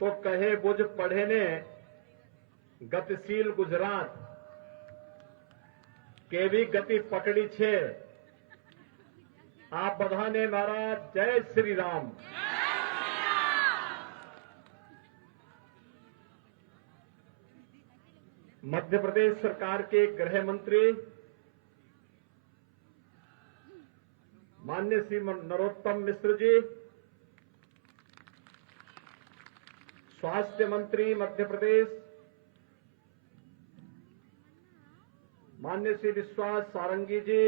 तो कहे बुझ पढ़े ने गतिशील गुजरात केवी गति पकड़ी छे। आप बधाने महाराज जय श्री राम। मध्य प्रदेश सरकार के गृह मंत्री माननीय श्री नरोत्तम मिश्र जी, स्वास्थ्य मंत्री मध्य प्रदेश माननीय श्री विश्वास सारंगी जी,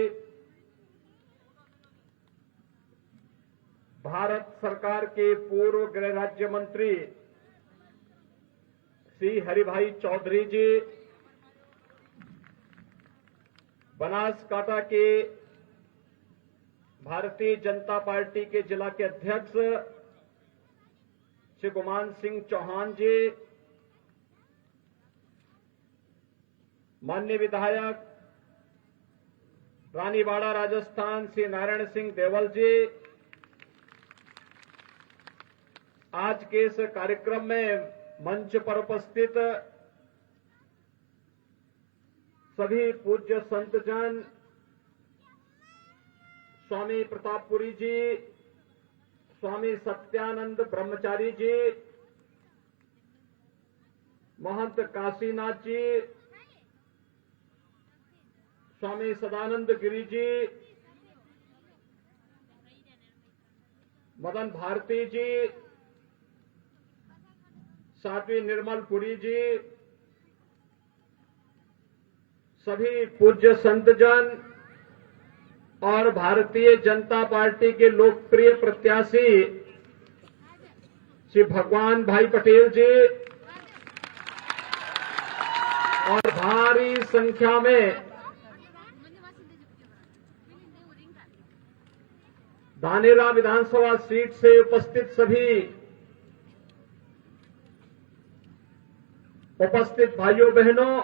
भारत सरकार के पूर्व गृह राज्य मंत्री श्री हरिभाई चौधरी जी, बनासकांठा के भारतीय जनता पार्टी के जिला के अध्यक्ष श्री गुमान सिंह चौहान जी, माननीय विधायक रानीवाड़ा राजस्थान श्री नारायण सिंह देवल जी, आज के इस कार्यक्रम में मंच पर उपस्थित सभी पूज्य संतजन, स्वामी प्रतापपुरी जी, स्वामी सत्यानंद ब्रह्मचारी जी, महंत काशीनाथ जी, स्वामी सदानंद गिरी जी, मदन भारती जी, साध्वी निर्मलपुरी जी, सभी पूज्य संतजन और भारतीय जनता पार्टी के लोकप्रिय प्रत्याशी श्री भगवान भाई पटेल जी और भारी संख्या में धानेरा विधानसभा सीट से उपस्थित सभी उपस्थित भाइयों बहनों,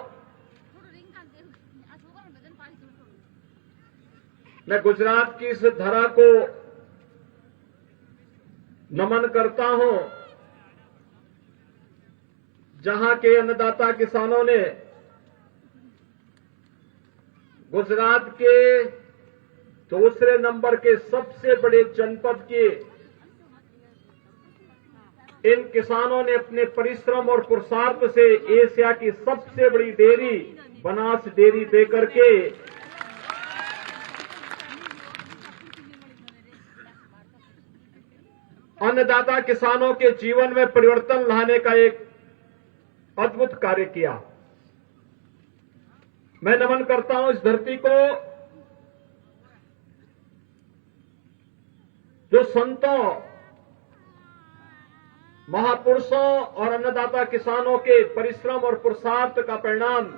मैं गुजरात की इस धरा को नमन करता हूं, जहां के अन्नदाता किसानों ने गुजरात के दूसरे नंबर के सबसे बड़े जनपद के इन किसानों ने अपने परिश्रम और पुरुषार्थ से एशिया की सबसे बड़ी डेयरी बनास डेयरी देकर के अन्नदाता किसानों के जीवन में परिवर्तन लाने का एक अद्भुत कार्य किया। मैं नमन करता हूं इस धरती को, जो संतों, महापुरुषों और अन्नदाता किसानों के परिश्रम और पुरुषार्थ का परिणाम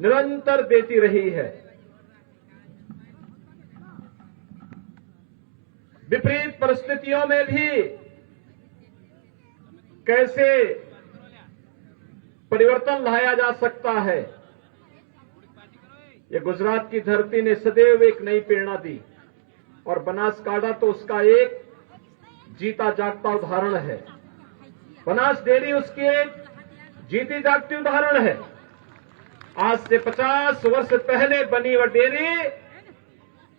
निरंतर देती रही है। विपरीत परिस्थितियों में भी कैसे परिवर्तन लाया जा सकता है, ये गुजरात की धरती ने सदैव एक नई प्रेरणा दी और बनासकांठा तो उसका एक जीता जागता उदाहरण है। बनास डेयरी उसकी एक जीती जागती उदाहरण है। आज से 50 वर्ष पहले बनी वह डेयरी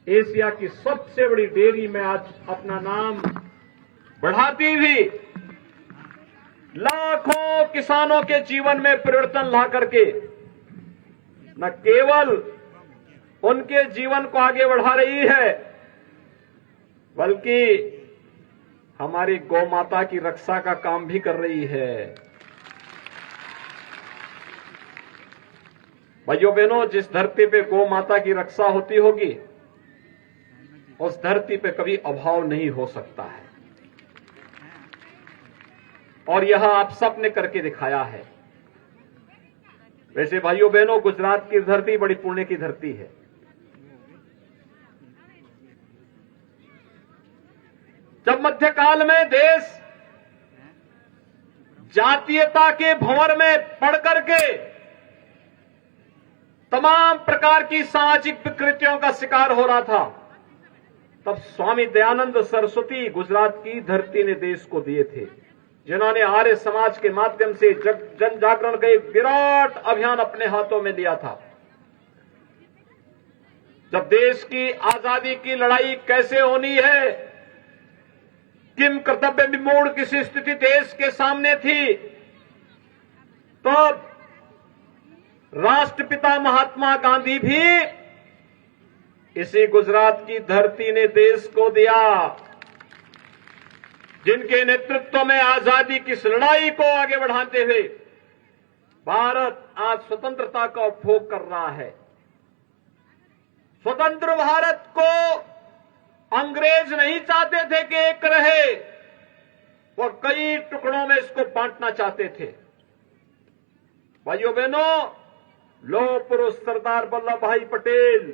एशिया की सबसे बड़ी डेयरी में आज अपना नाम बढ़ाती हुई लाखों किसानों के जीवन में परिवर्तन ला करके न केवल उनके जीवन को आगे बढ़ा रही है, बल्कि हमारी गौ माता की रक्षा का काम भी कर रही है। भाइयों बहनों, जिस धरती पे गौ माता की रक्षा होती होगी उस धरती पे कभी अभाव नहीं हो सकता है, और यह आप सब ने करके दिखाया है। वैसे भाइयों बहनों, गुजरात की धरती बड़ी पुण्य की धरती है। जब मध्यकाल में देश जातीयता के भंवर में पड़ करके तमाम प्रकार की सामाजिक विकृतियों का शिकार हो रहा था, तब स्वामी दयानंद सरस्वती गुजरात की धरती ने देश को दिए थे, जिन्होंने आर्य समाज के माध्यम से जन जागरण का एक विराट अभियान अपने हाथों में लिया था। जब देश की आजादी की लड़ाई कैसे होनी है, किम कर्तव्य विमूढ़ किसी स्थिति देश के सामने थी, तो राष्ट्रपिता महात्मा गांधी भी इसी गुजरात की धरती ने देश को दिया, जिनके नेतृत्व में आजादी की इस लड़ाई को आगे बढ़ाते हुए भारत आज स्वतंत्रता का उपभोग कर रहा है। स्वतंत्र भारत को अंग्रेज नहीं चाहते थे कि एक रहे, वो कई टुकड़ों में इसको बांटना चाहते थे। भाइयों बहनों, लौह पुरुष सरदार वल्लभ भाई पटेल,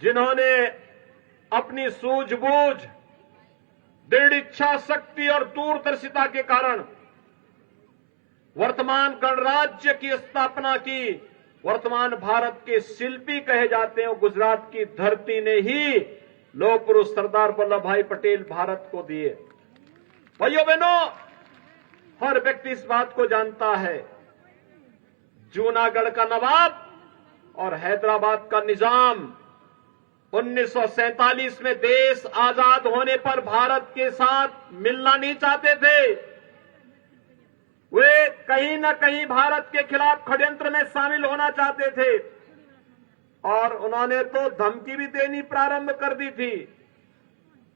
जिन्होंने अपनी सूझबूझ, दृढ़ इच्छा शक्ति और दूरदर्शिता के कारण वर्तमान गणराज्य की स्थापना की, वर्तमान भारत के शिल्पी कहे जाते हैं, गुजरात की धरती ने ही लौह पुरुष सरदार वल्लभ भाई पटेल भारत को दिए। भाइयों बहनों, हर व्यक्ति इस बात को जानता है, जूनागढ़ का नवाब और हैदराबाद का निजाम 1947 में देश आजाद होने पर भारत के साथ मिलना नहीं चाहते थे। वे कहीं न कहीं भारत के खिलाफ षड्यंत्र में शामिल होना चाहते थे और उन्होंने तो धमकी भी देनी प्रारंभ कर दी थी।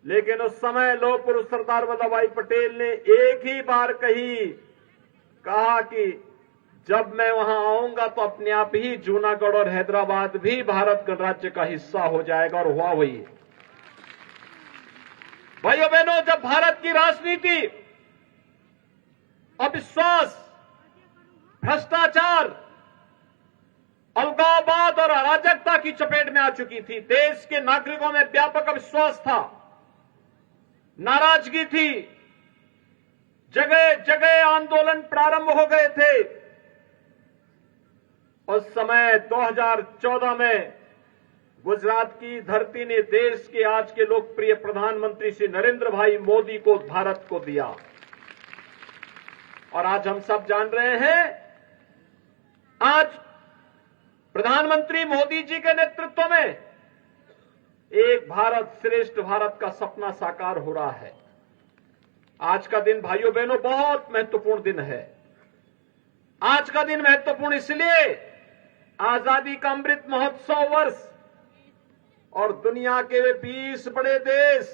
लेकिन उस समय लौह पुरुष सरदार वल्लभ भाई पटेल ने एक ही बार कहा कि जब मैं वहां आऊंगा तो अपने आप ही जूनागढ़ और हैदराबाद भी भारत गणराज्य का हिस्सा हो जाएगा, और हुआ वही। भाइयों बहनों, जब भारत की राजनीति अविश्वास, भ्रष्टाचार, अलगाववाद और अराजकता की चपेट में आ चुकी थी, देश के नागरिकों में व्यापक अविश्वास था, नाराजगी थी, जगह जगह आंदोलन प्रारंभ हो गए थे। उस समय 2014 में गुजरात की धरती ने देश के आज के लोकप्रिय प्रधानमंत्री श्री नरेंद्र भाई मोदी को भारत को दिया, और आज हम सब जान रहे हैं, आज प्रधानमंत्री मोदी जी के नेतृत्व में एक भारत श्रेष्ठ भारत का सपना साकार हो रहा है। आज का दिन भाइयों बहनों बहुत महत्वपूर्ण दिन है। आज का दिन महत्वपूर्ण इसलिए, आजादी का अमृत महोत्सव वर्ष और दुनिया के वे 20 बड़े देश,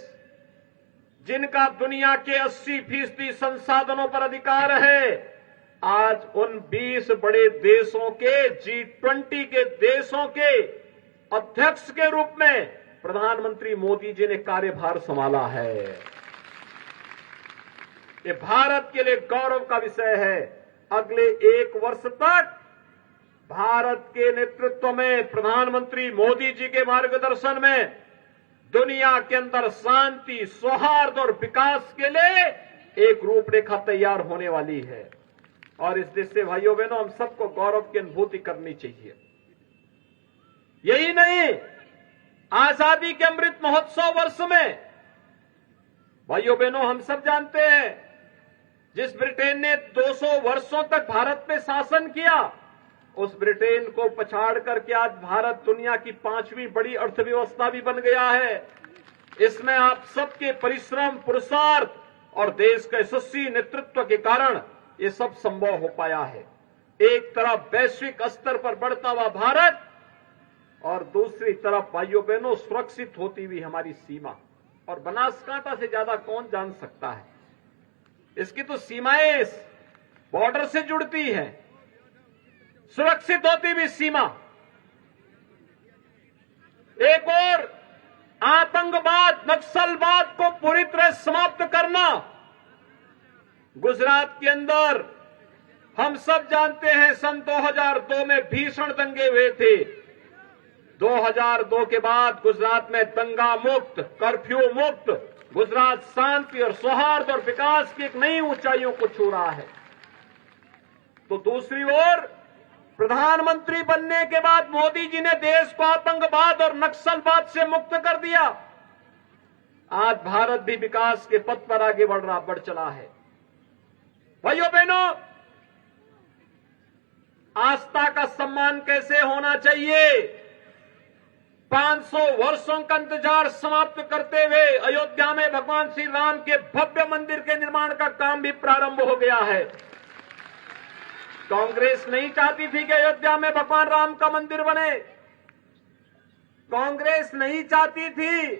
जिनका दुनिया के 80% संसाधनों पर अधिकार है, आज उन 20 बड़े देशों के, G20 के देशों के अध्यक्ष के रूप में प्रधानमंत्री मोदी जी ने कार्यभार संभाला है। ये भारत के लिए गौरव का विषय है। अगले 1 वर्ष तक भारत के नेतृत्व में, प्रधानमंत्री मोदी जी के मार्गदर्शन में दुनिया के अंदर शांति, सौहार्द और विकास के लिए एक रूपरेखा तैयार होने वाली है, और इस देश से भाइयों बहनों हम सबको गौरव की अनुभूति करनी चाहिए। यही नहीं, आजादी के अमृत महोत्सव वर्ष में भाइयों बहनों हम सब जानते हैं, जिस ब्रिटेन ने 200 वर्षों तक भारत में शासन किया, उस ब्रिटेन को पछाड़ करके आज भारत दुनिया की 5वीं बड़ी अर्थव्यवस्था भी बन गया है। इसमें आप सबके परिश्रम, पुरुषार्थ और देश के यशस्वी नेतृत्व के कारण ये सब संभव हो पाया है। एक तरफ वैश्विक स्तर पर बढ़ता हुआ भारत, और दूसरी तरफ भाइयों बहनों सुरक्षित होती हुई हमारी सीमा। और बनासकांठा से ज्यादा कौन जान सकता है, इसकी तो सीमाएं बॉर्डर से जुड़ती हैं, सुरक्षित होती भी सीमा। एक और आतंकवाद, नक्सलवाद को पूरी तरह समाप्त करना। गुजरात के अंदर हम सब जानते हैं, सन 2002 में भीषण दंगे हुए थे। 2002 के बाद गुजरात में दंगा मुक्त, कर्फ्यू मुक्त, गुजरात शांति और सौहार्द और विकास की एक नई ऊंचाइयों को छू रहा है। तो दूसरी ओर प्रधानमंत्री बनने के बाद मोदी जी ने देश को आतंकवाद और नक्सलवाद से मुक्त कर दिया। आज भारत भी विकास के पथ पर आगे बढ़ चला है। भाइयों बहनों, आस्था का सम्मान कैसे होना चाहिए? 500 वर्षों का इंतजार समाप्त करते हुए अयोध्या में भगवान श्री राम के भव्य मंदिर के निर्माण का काम भी प्रारंभ हो गया है। कांग्रेस नहीं चाहती थी कि अयोध्या में भगवान राम का मंदिर बने। कांग्रेस नहीं चाहती थी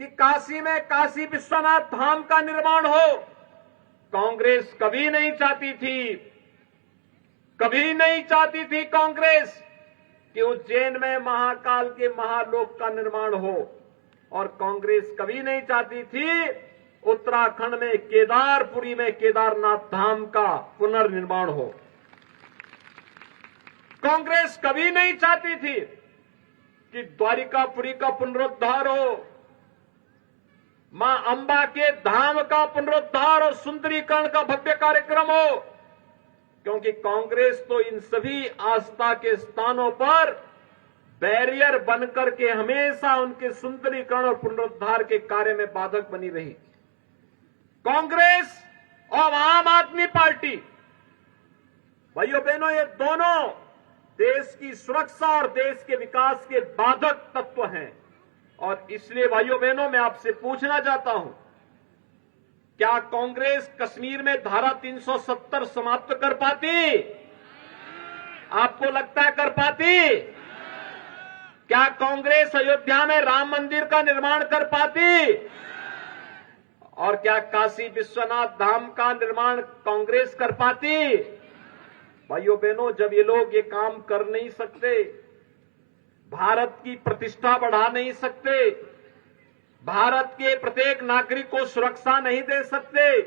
कि काशी में काशी विश्वनाथ धाम का निर्माण हो। कांग्रेस कभी नहीं चाहती थी कांग्रेस कि उज्जैन में महाकाल के महालोक का निर्माण हो। और कांग्रेस कभी नहीं चाहती थी उत्तराखंड में केदारपुरी में केदारनाथ धाम का पुनर्निर्माण हो। कांग्रेस कभी नहीं चाहती थी कि द्वारिकापुरी का पुनरुद्धार हो, मां अंबा के धाम का पुनरुद्धार और सुंदरीकरण का भव्य कार्यक्रम हो, क्योंकि कांग्रेस तो इन सभी आस्था के स्थानों पर बैरियर बनकर के हमेशा उनके सुंदरीकरण और पुनरुद्धार के कार्य में बाधक बनी रही। कांग्रेस और आम आदमी पार्टी, भाइयों बहनों, ये दोनों देश की सुरक्षा और देश के विकास के बाधक तत्व हैं। और इसलिए भाइयों बहनों, मैं आपसे पूछना चाहता हूं, क्या कांग्रेस कश्मीर में धारा 370 समाप्त कर पाती? आपको लगता है कर पाती? क्या कांग्रेस अयोध्या में राम मंदिर का निर्माण कर पाती? और क्या काशी विश्वनाथ धाम का निर्माण कांग्रेस कर पाती? भाइयों बहनों, जब ये लोग ये काम कर नहीं सकते, भारत की प्रतिष्ठा बढ़ा नहीं सकते, भारत के प्रत्येक नागरिक को सुरक्षा नहीं दे सकते,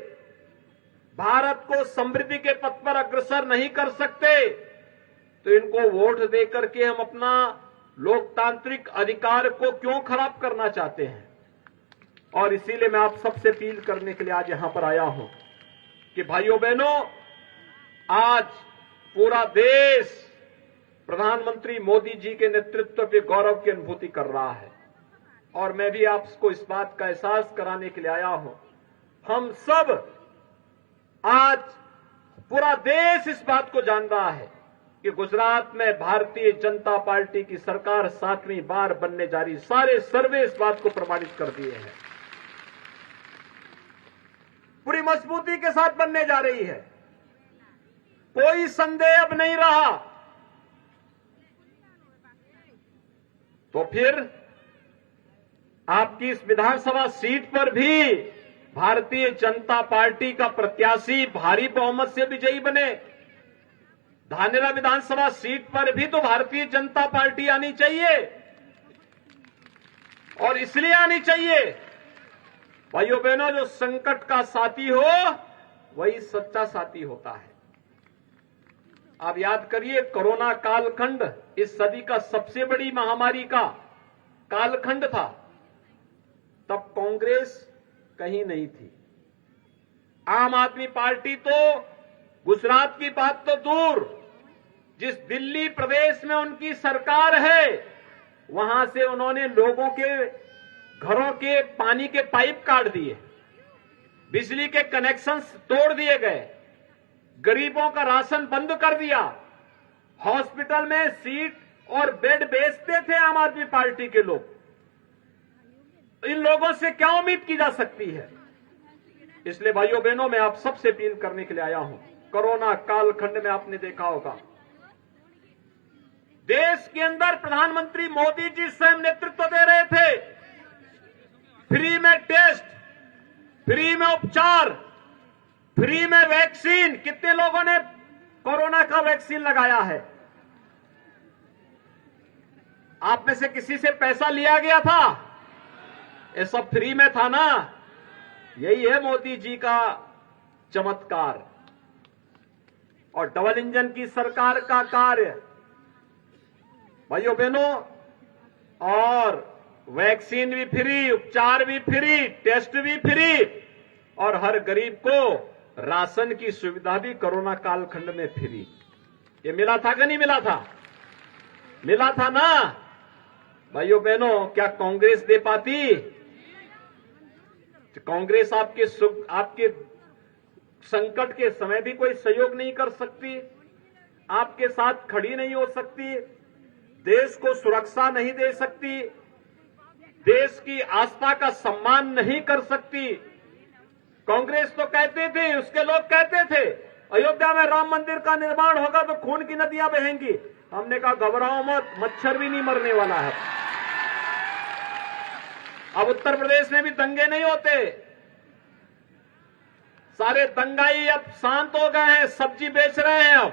भारत को समृद्धि के पथ पर अग्रसर नहीं कर सकते, तो इनको वोट देकर के हम अपना लोकतांत्रिक अधिकार को क्यों खराब करना चाहते हैं? और इसीलिए मैं आप सबसे अपील करने के लिए आज यहां पर आया हूं कि भाइयों बहनों, आज पूरा देश प्रधानमंत्री मोदी जी के नेतृत्व पे गौरव की अनुभूति कर रहा है। और मैं भी आपको इस बात का एहसास कराने के लिए आया हूं, हम सब आज पूरा देश इस बात को जान रहा है कि गुजरात में भारतीय जनता पार्टी की सरकार 7वीं बार बनने जा रही। सारे सर्वे इस बात को प्रमाणित कर दिए हैं, पूरी मजबूती के साथ बनने जा रही है। कोई संदेह अब नहीं रहा। तो फिर आपकी इस विधानसभा सीट पर भी भारतीय जनता पार्टी का प्रत्याशी भारी बहुमत से विजयी बने। धानेरा विधानसभा सीट पर भी तो भारतीय जनता पार्टी आनी चाहिए, और इसलिए आनी चाहिए भाइयों बहनों, जो संकट का साथी हो वही सच्चा साथी होता है। आप याद करिए, कोरोना कालखंड इस सदी का सबसे बड़ी महामारी का कालखंड था। तब कांग्रेस कहीं नहीं थी। आम आदमी पार्टी तो गुजरात की बात तो दूर, जिस दिल्ली प्रदेश में उनकी सरकार है वहां से उन्होंने लोगों के घरों के पानी के पाइप काट दिए, बिजली के कनेक्शंस तोड़ दिए गए, गरीबों का राशन बंद कर दिया, हॉस्पिटल में सीट और बेड बेचते थे आम आदमी पार्टी के लोग। इन लोगों से क्या उम्मीद की जा सकती है? इसलिए भाइयों बहनों, मैं आप सबसे अपील करने के लिए आया हूं। कोरोना कालखंड में आपने देखा होगा, देश के अंदर प्रधानमंत्री मोदी जी स्वयं नेतृत्व दे रहे थे। फ्री में टेस्ट, फ्री में उपचार, फ्री में वैक्सीन। कितने लोगों ने कोरोना का वैक्सीन लगाया है? आप में से किसी से पैसा लिया गया था? ये सब फ्री में था ना? यही है मोदी जी का चमत्कार और डबल इंजन की सरकार का कार्य। भाइयों बहनों, और वैक्सीन भी फ्री, उपचार भी फ्री, टेस्ट भी फ्री, और हर गरीब को राशन की सुविधा भी कोरोना कालखंड में फ्री। ये मिला था कि नहीं मिला था? मिला था ना भाइयों बहनों? क्या कांग्रेस दे पाती? कांग्रेस आपके संकट के समय भी कोई सहयोग नहीं कर सकती, आपके साथ खड़ी नहीं हो सकती, देश को सुरक्षा नहीं दे सकती, देश की आस्था का सम्मान नहीं कर सकती। कांग्रेस तो कहते थे, उसके लोग कहते थे अयोध्या में राम मंदिर का निर्माण होगा तो खून की नदियां बहेंगी। हमने कहा घबराओ मत, मच्छर भी नहीं मरने वाला है। अब उत्तर प्रदेश में भी दंगे नहीं होते, सारे दंगाई अब शांत हो गए हैं, सब्जी बेच रहे हैं। अब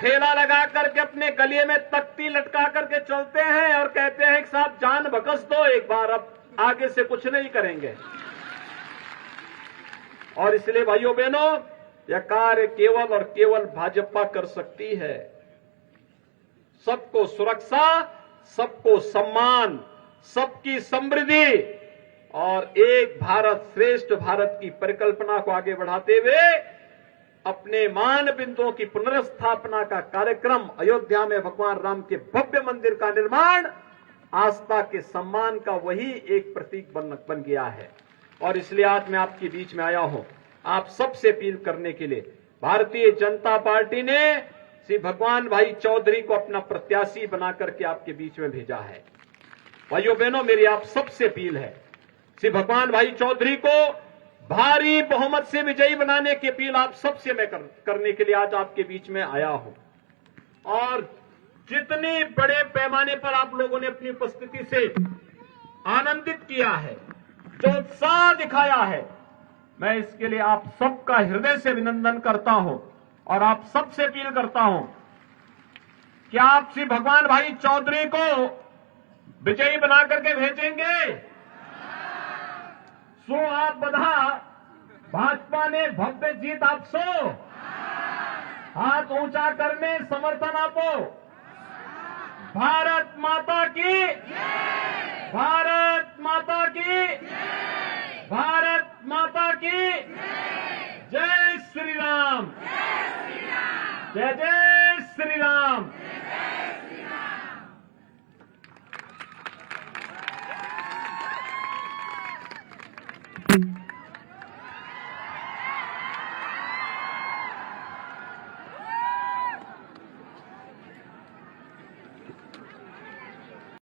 ठेला लगा करके अपने गलिये में तख्ती लटका करके चलते हैं और कहते हैं कि साहब जान बकस दो एक बार, अब आगे से कुछ नहीं करेंगे। और इसलिए भाइयों बहनों, यह कार्य केवल और केवल भाजपा कर सकती है। सबको सुरक्षा, सबको सम्मान, सबकी समृद्धि और एक भारत श्रेष्ठ भारत की परिकल्पना को आगे बढ़ाते हुए अपने मान बिंदुओं की पुनर्स्थापना का कार्यक्रम, अयोध्या में भगवान राम के भव्य मंदिर का निर्माण, आस्था के सम्मान का वही एक प्रतीक बन गया है। और इसलिए आज मैं आपके बीच में आया हूं, आप सबसे अपील करने के लिए। भारतीय जनता पार्टी ने श्री भगवान भाई चौधरी को अपना प्रत्याशी बना करके आपके बीच में भेजा है। भाइयों बहनों, मेरी आप सबसे अपील है, श्री भगवान भाई चौधरी को भारी बहुमत से विजयी बनाने की अपील आप सबसे मैं करने के लिए आज आपके बीच में आया हूं। और जितने बड़े पैमाने पर आप लोगों ने अपनी उपस्थिति से आनंदित किया है, जो उत्साह दिखाया है, मैं इसके लिए आप सबका हृदय से अभिनंदन करता हूं और आप सबसे अपील करता हूं कि आप श्री भगवान भाई चौधरी को विजयी बना करके भेजेंगे। सो आप बधा, भाजपा ने भव्य जीत आप सो, हाथ ऊंचा करने समर्थन आपो। भारत माता की, भारत माता की, भारत माता की जय श्री राम, जय जय श्री राम।